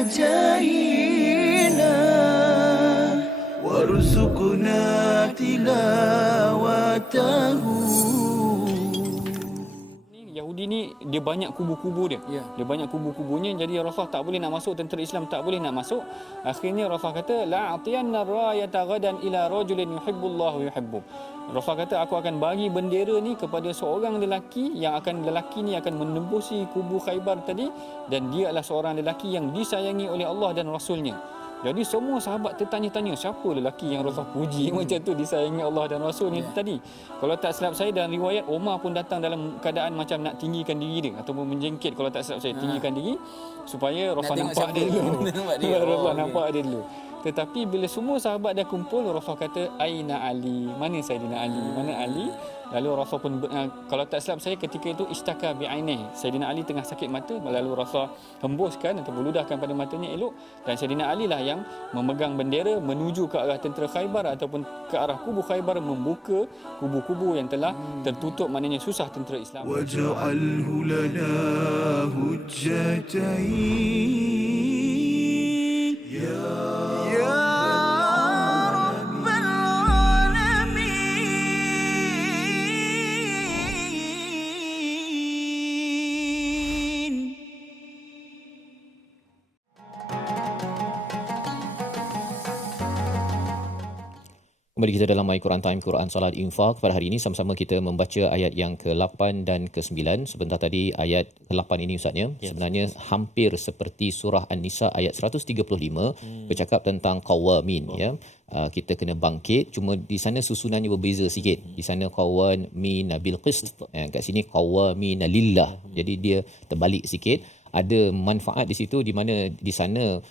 جاهنا وارزقنا تلاوته. Yahudi ni dia banyak kubu-kubu dia. Dia banyak kubu-kubunya, jadi Rasulullah tak boleh nak masuk, tentera Islam tak boleh nak masuk. Akhirnya Rasulullah kata la atiyanna rayata ghadan ila rajulin yuhibbullahu yuhibbu. Rasulullah kata aku akan bagi bendera ni kepada seorang lelaki ni akan menembusi kubu Khaybar tadi, dan dia adalah seorang lelaki yang disayangi oleh Allah dan Rasulnya. Jadi semua sahabat tertanya-tanya siapa lelaki yang Rasulullah puji macam tu, disayangi Allah dan Rasul ni tadi. Kalau tak silap saya dalam riwayat, Umar pun datang dalam keadaan macam nak tinggikan diri dia ataupun menjengkit, kalau tak silap saya tinggikan diri supaya Rasulullah nampak dia dulu. Rasulullah nampak dia dulu. Tetapi bila semua sahabat dah kumpul, Rasulullah kata Aina Ali, mana Saidina Ali, mana Ali? Lalu Rasul pun kalau tak silap saya ketika itu istaka bi'ainihi, Saidina Ali tengah sakit mata, lalu Rasul hembuskan atau beludahkan pada matanya elok, dan Saidina Ali lah yang memegang bendera menuju ke arah tentera Khaybar ataupun ke arah kubu Khaybar, membuka kubu-kubu yang telah tertutup, maknanya susah tentera Islam. واجعله لنا هجتين يا رب العالمين. Kembali kita dalam My Quran Time, Quran, Salat, Infaq. Pada hari ini sama-sama kita membaca ayat yang ke-8 dan ke-9. Sebentar tadi ayat ke-8 ini Ustaznya, sebenarnya hampir seperti surah An-Nisa ayat 135 bercakap tentang qawamin, ya. Kita kena bangkit, cuma di sana susunannya berbeza sikit. Di sana qawamin bil qist, kat sini qawamin lillah. Jadi dia terbalik sikit. Ada manfaat di situ, di mana di sana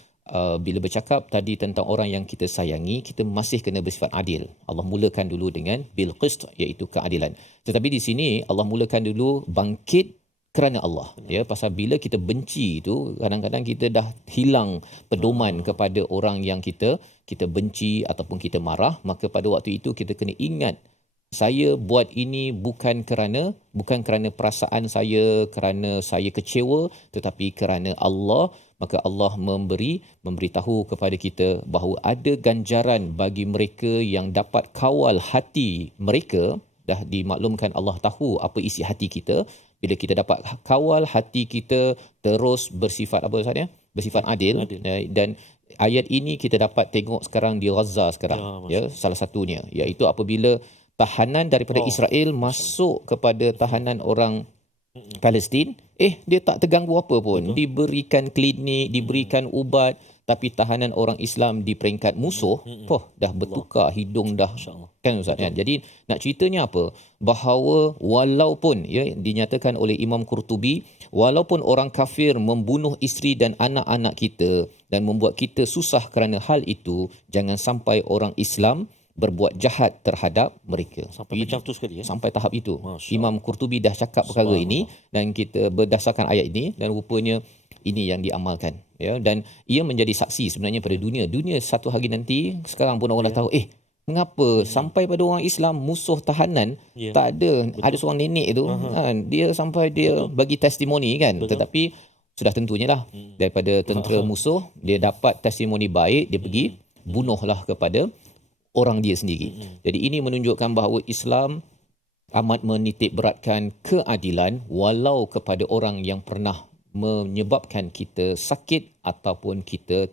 bila bercakap tadi tentang orang yang kita sayangi, kita masih kena bersifat adil. Allah mulakan dulu dengan bil qist, iaitu keadilan. Tetapi di sini Allah mulakan dulu bangkit kerana Allah, ya. Pasal bila kita benci itu, kadang-kadang kita dah hilang pedoman kepada orang yang kita benci ataupun kita marah, maka pada waktu itu kita kena ingat, saya buat ini bukan kerana perasaan saya, kerana saya kecewa, tetapi kerana Allah maka Allah memberitahu kepada kita bahawa ada ganjaran bagi mereka yang dapat kawal hati mereka. Dah dimaklumkan, Allah tahu apa isi hati kita. Bila kita dapat kawal hati kita terus bersifat apa Ustaz ya? Bersifat adil. Dan ayat ini kita dapat tengok sekarang di Gaza sekarang, ya, salah satunya iaitu apabila tahanan daripada Israel masuk kepada tahanan orang Palestin, dia tak terganggu apa pun. Diberikan klinik, diberikan ubat, tapi tahanan orang Islam di peringkat musuh, dah bertukar hidung dah. Kan Ustaz kan? Jadi nak ceritanya apa? Bahawa walaupun dinyatakan oleh Imam Qurtubi, walaupun orang kafir membunuh isteri dan anak-anak kita dan membuat kita susah kerana hal itu, jangan sampai orang Islam berbuat jahat terhadap mereka. Sampai macam tu sekali ya? Sampai tahap itu. Imam Qurtubi dah cakap perkara ini dan kita berdasarkan ayat ini, dan rupanya ini yang diamalkan. Ya, dan ia menjadi saksi sebenarnya pada dunia. Dunia satu hari nanti, sekarang pun orang dah tahu, mengapa sampai pada orang Islam musuh tahanan tak ada. Betul. Ada seorang nenek tu, kan, dia sampai dia bagi testimoni kan. Betul. Tetapi sudah tentunya lah daripada tentera musuh, dia dapat testimoni baik, dia pergi bunuhlah kepada orang dia sendiri. Jadi ini menunjukkan bahawa Islam amat menitik beratkan keadilan walau kepada orang yang pernah menyebabkan kita sakit ataupun kita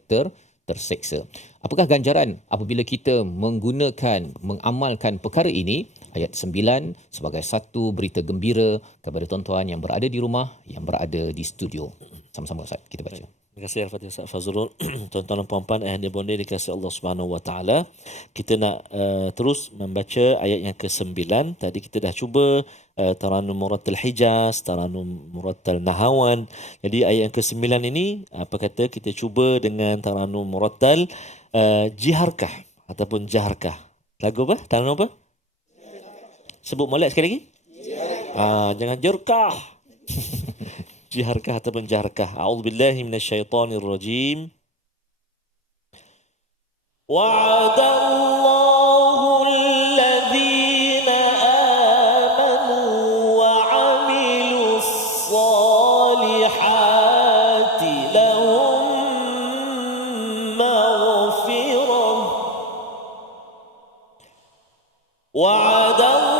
terseksa. Apakah ganjaran apabila kita mengamalkan perkara ini? Ayat 9 sebagai satu berita gembira kepada tuan-tuan yang berada di rumah, yang berada di studio. Sama-sama Ustaz, kita baca. Terima kasih Al-Fatihah Ustaz Fazrul. Tuan-tuan dan puan-puan, ayah bonda dikasihi Allah Subhanahu Wa Taala. Kita nak terus membaca ayat yang ke-9. Tadi kita dah cuba Taranum Murattal Hijaz, Taranum Murattal Nahawan. Jadi ayat yang ke-9 ini apa kata kita cuba dengan Taranum Murattal Jiharkah ataupun Jaharkah. Lagu apa? Taranum apa? Sebut molek sekali lagi. Jangan Jurkah. Jiharkah ataupun jaharkah. A'udzubillahi minasyaitonir rajim. Wa'adallahu alladhina amanu wa 'amilus salihati lahum maghfirah. Wa'adallahu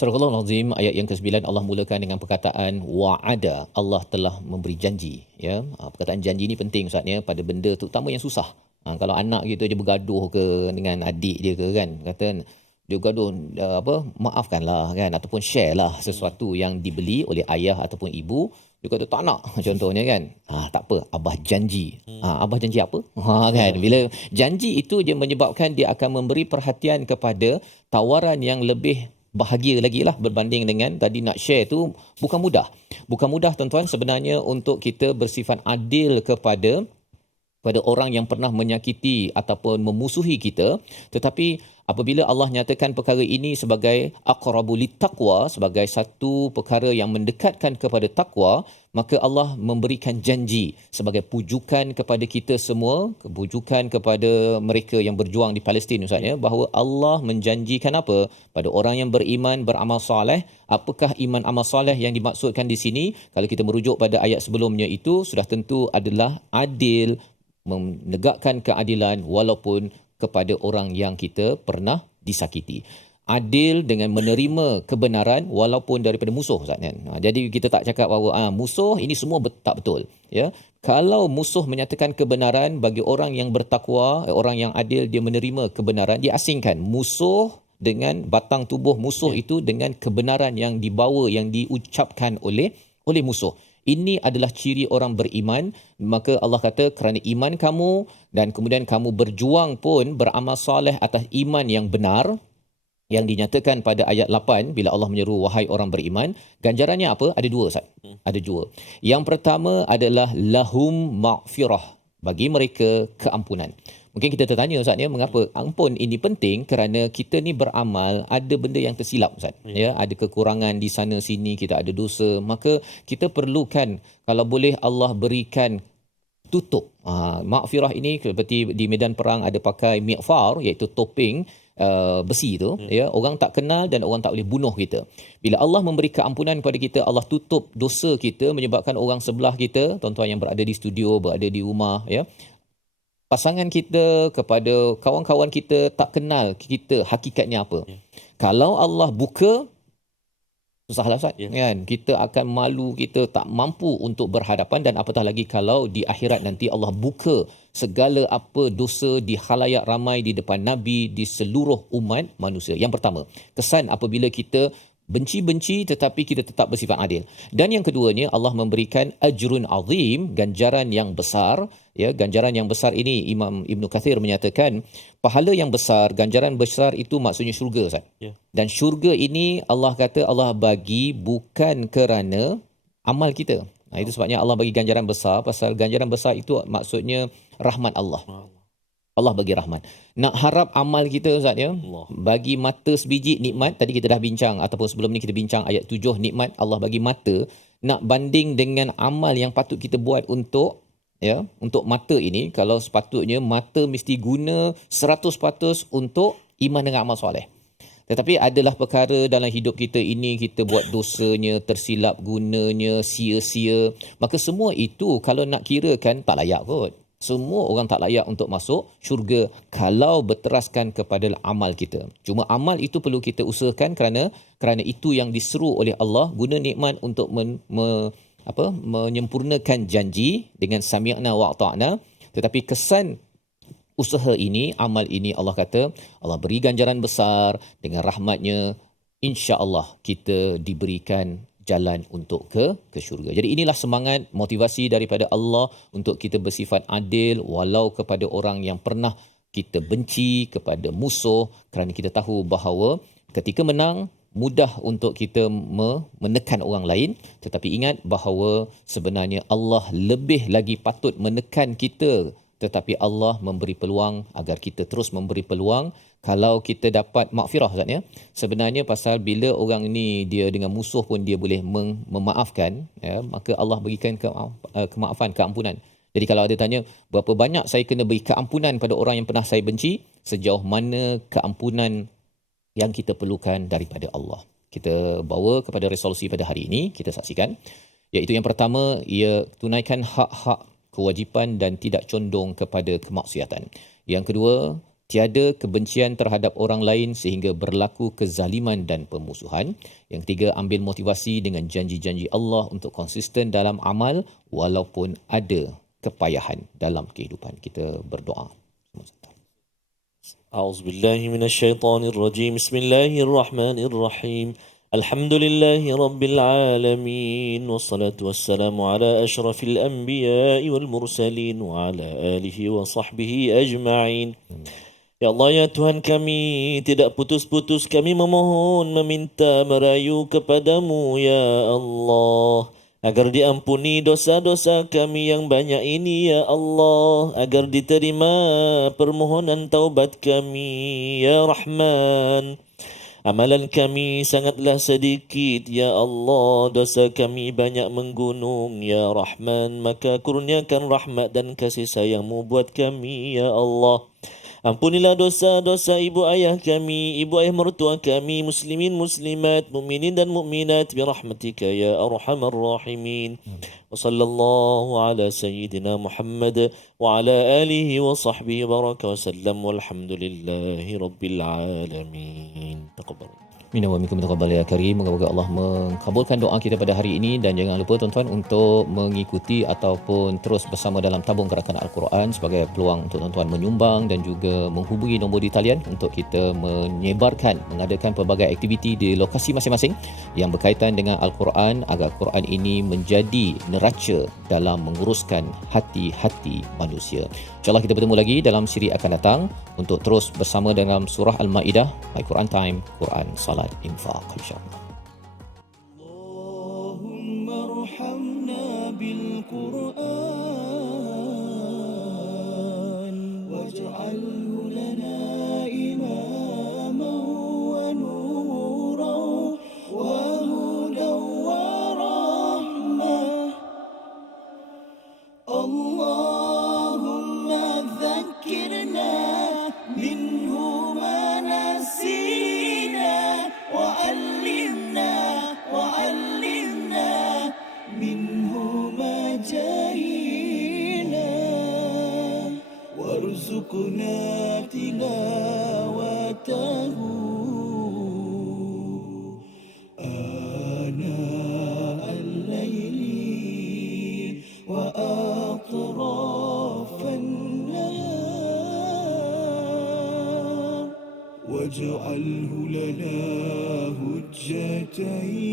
Surah Al-Azim ayat yang ke-9, Allah mulakan dengan perkataan wa'ada. Allah telah memberi janji, ya. Perkataan janji ni penting Ustaz ya, pada benda terutama yang susah. Kalau anak kita dia bergaduh ke dengan adik dia ke kan, kata dia gaduh maafkanlah kan, ataupun share lah sesuatu yang dibeli oleh ayah ataupun ibu. Dia kata tak nak contohnya kan. Tak apa, abah janji. Abah janji apa? Kan, bila janji itu dia menyebabkan dia akan memberi perhatian kepada tawaran yang lebih bahagia lagi lah berbanding dengan tadi nak share tu bukan mudah. Bukan mudah tuan-tuan sebenarnya untuk kita bersifat adil kepada orang yang pernah menyakiti ataupun memusuhi kita. Tetapi apabila Allah nyatakan perkara ini sebagai aqrabu littaqwa, sebagai satu perkara yang mendekatkan kepada takwa, maka Allah memberikan janji sebagai pujukan kepada kita semua, pujukan kepada mereka yang berjuang di Palestin Ustaz ya, bahawa Allah menjanjikan apa? Pada orang yang beriman, beramal soleh. Apakah iman amal soleh yang dimaksudkan di sini? Kalau kita merujuk pada ayat sebelumnya itu, sudah tentu adalah adil, menegakkan keadilan walaupun kepada orang yang kita pernah disakiti. Adil dengan menerima kebenaran walaupun daripada musuh Ustaz kan. Jadi kita tak cakap bahawa musuh ini semua tak betul ya. Kalau musuh menyatakan kebenaran, bagi orang yang bertakwa, orang yang adil, dia menerima kebenaran, dia asingkan musuh dengan batang tubuh musuh itu dengan kebenaran yang dibawa, yang diucapkan oleh musuh. Ini adalah ciri orang beriman. Maka Allah kata kerana iman kamu dan kemudian kamu berjuang pun beramal soleh atas iman yang benar, yang dinyatakan pada ayat 8 bila Allah menyeru wahai orang beriman, ganjarannya apa? Ada dua, Ustaz. Ada dua. Yang pertama adalah lahum maghfirah, bagi mereka keampunan. Mungkin kita tertanya, Ustaz, ya, mengapa ampun ini penting? Kerana kita ni beramal ada benda yang tersilap, Ustaz. Ya, ada kekurangan di sana sini, kita ada dosa, maka kita perlukan kalau boleh Allah berikan tutup. Maghfirah ini seperti di medan perang ada pakai miqfar, iaitu topeng besi tu, ya, orang tak kenal dan orang tak boleh bunuh kita. Bila Allah memberi keampunan kepada kita, Allah tutup dosa kita, menyebabkan orang sebelah kita, tuan-tuan yang berada di studio, berada di rumah, ya, pasangan kita, kepada kawan-kawan kita tak kenal kita hakikatnya apa. Kalau Allah buka, susahlah, Ustaz, kan? Kita akan malu, kita tak mampu untuk berhadapan, dan apatah lagi kalau di akhirat nanti Allah buka segala apa dosa di khalayak ramai di depan Nabi, di seluruh umat manusia. Yang pertama, kesan apabila kita benci-benci tetapi kita tetap bersifat adil. Dan yang keduanya, Allah memberikan ajrun azim, ganjaran yang besar. Ya, ganjaran yang besar ini Imam Ibn Kathir menyatakan pahala yang besar, ganjaran besar itu maksudnya syurga, Ustaz. Dan syurga ini Allah kata Allah bagi bukan kerana amal kita. Itu sebabnya Allah bagi ganjaran besar, pasal ganjaran besar itu maksudnya rahmat Allah. Allah bagi rahmat. Nak harap amal kita, Ustaz, ya, bagi mata sebiji nikmat, tadi kita dah bincang ataupun sebelum ni kita bincang ayat 7 nikmat Allah bagi mata, nak banding dengan amal yang patut kita buat untuk mata ini, kalau sepatutnya mata mesti guna 100% untuk iman dengan amal soleh. Tetapi adalah perkara dalam hidup kita ini, kita buat dosanya, tersilap gunanya, sia-sia. Maka semua itu kalau nak kirakan tak layak kot. Semua orang tak layak untuk masuk syurga kalau berteraskan kepada amal kita. Cuma amal itu perlu kita usahakan kerana itu yang diseru oleh Allah, guna nikmat untuk menyempurnakan janji dengan sami'na wa ata'na. Tetapi kesan usaha ini, amal ini, Allah kata Allah beri ganjaran besar dengan rahmatnya, insya-Allah kita diberikan jalan untuk ke syurga. Jadi inilah semangat, motivasi daripada Allah untuk kita bersifat adil walau kepada orang yang pernah kita benci, kepada musuh, kerana kita tahu bahawa ketika menang mudah untuk kita menekan orang lain, tetapi ingat bahawa sebenarnya Allah lebih lagi patut menekan kita, tetapi Allah memberi peluang agar kita terus memberi peluang. Kalau kita dapat maghfirah, Ustaz, ya, sebenarnya pasal bila orang ni dia dengan musuh pun dia boleh memaafkan, ya, maka Allah berikan kemaafan, keampunan. Jadi kalau ada tanya berapa banyak saya kena beri keampunan pada orang yang pernah saya benci, sejauh mana keampunan yang kita perlukan daripada Allah. Kita bawa kepada resolusi pada hari ini, kita saksikan, iaitu yang pertama, ia tunaikan hak-hak, kewajipan dan tidak condong kepada kemaksiatan. Yang kedua, tiada kebencian terhadap orang lain sehingga berlaku kezaliman dan pemusuhan. Yang ketiga, ambil motivasi dengan janji-janji Allah untuk konsisten dalam amal walaupun ada kepayahan dalam kehidupan. Kita berdoa. A'udzubillahi minasyaitonirrajim. Bismillahirrahmanirrahim. Alhamdulillahi rabbil alamin, wassalatu wassalamu ala asyrafil anbiya'i wal mursalin wa ala alihi wa sahbihi ajma'in. Ya Allah, ya Tuhan kami, tidak putus-putus kami memohon, meminta, merayu kepadamu ya Allah, agar diampuni dosa-dosa kami yang banyak ini ya Allah, agar diterima permohonan taubat kami ya Rahman. Amalan kami sangatlah sedikit ya Allah, dosa kami banyak menggunung ya Rahman, maka kurniakan rahmat dan kasih sayang-Mu buat kami ya Allah. Ampunilah dosa-dosa ibu ayah kami, ibu ayah mertua kami, muslimin muslimat, mukminin dan mukminat birahmatika ya arhamar rahimin. Wa sallallahu ala sayyidina Muhammad wa ala alihi wa sahbihi baraka wa sallam, walhamdulillahi rabbil alamin. Taqabbal. Minna wa minkum taqabbal ya karim. Moga-moga Allah mengabulkan doa kita pada hari ini, dan jangan lupa tuan-tuan untuk mengikuti ataupun terus bersama dalam tabung gerakan Al-Quran sebagai peluang untuk tuan-tuan menyumbang dan juga menghubungi nombor di talian untuk kita mengadakan pelbagai aktiviti di lokasi masing-masing yang berkaitan dengan Al-Quran agar Al-Quran ini menjadi neraca dalam menguruskan hati-hati manusia. InsyaAllah kita bertemu lagi dalam siri akan datang untuk terus bersama dalam surah Al-Ma'idah, My Quran Time, Quran, Salat, Infaq, insyaAllah. اللهم ارحمنا بالقرآن واجعله لنا إماما ونورا وهدى ورحمة اللهم ذكرنا منه ما نسينا وعلمنا منه ما جهلنا وارزقنا تلاوته آناء الليل وأطراف النهار واجعله لنا هجتين